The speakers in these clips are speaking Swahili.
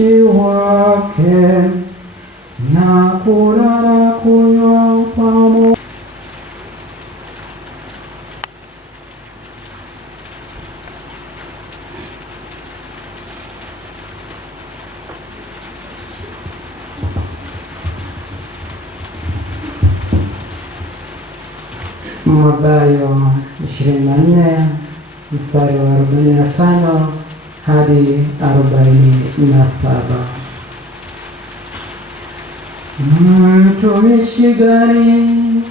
mtumishi wake na kula na kunywa pamoja. Mathayo 24 mstari wa 45 hadi 47. Mtumishi gani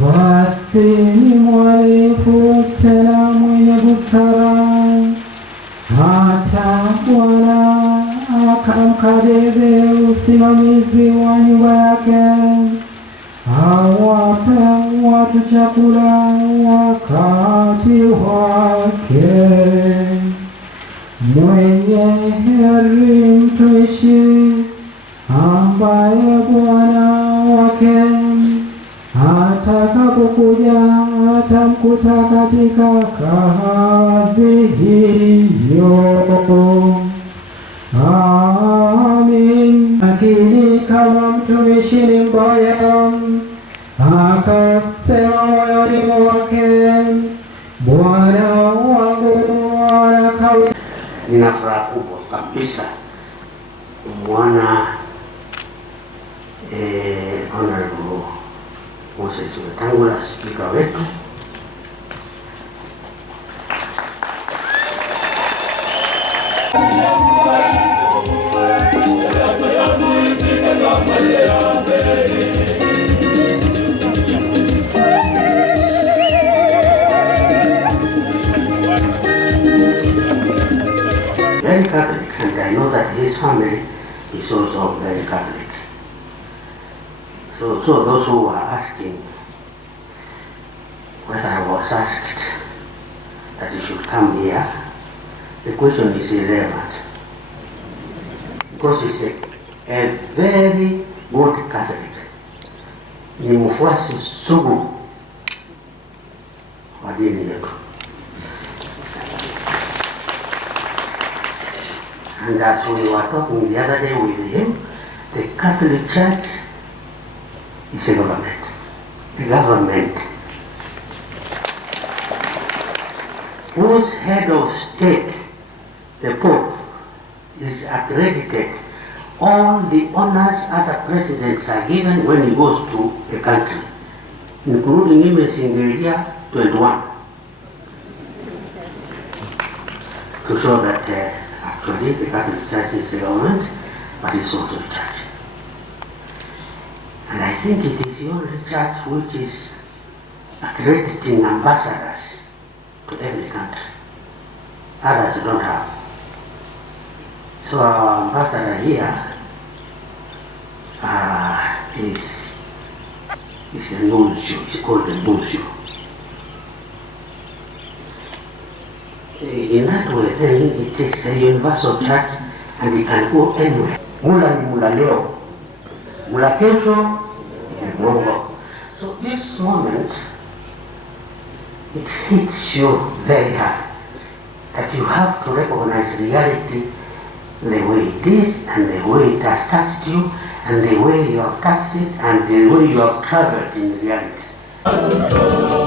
basi ni mwalifu tena mwenye busara, hata Bwana akamkabidhi usimamizi wa nyumba yake, awape watu chakula wakati wake. Mwenye heri mtumishi ambaye bwana wake atakapokuja atamkuta katika kazi hiyo. Amin. Lakini kama mtumishi ni mbaya, akasema moyoni mwake, Bwana wangu anakawia. Nina furaha kubwa kabisa kumwona Honorable Moses Wetangula, spika wetu, very Catholic, and I know that his family is also very Catholic. So those who are asking whether I was asked that he should come here, the question is irrelevant, because he's a very good Catholic. Ni mfuasi sugu wa dini yetu. And as we were talking the other day with him, the Catholic Church is a government. The government whose head of state, the Pope, is accredited. All the honors other presidents are given when he goes to the country, including him in Singelia 21, to show that actually the Catholic Church is the government, but it's also a church. And I think it is the only church which is accrediting ambassadors to every country. Others don't have. So our ambassador here is the nuncio. He's called the nuncio. In that way, then it is a universal church, and it can go anywhere. Mula ni mula leo, mula kesho ni Mungu. So this moment, it hits you very hard that you have to recognize reality the way it is, and the way it has touched you, and the way you have touched it, and the way you have traveled in reality.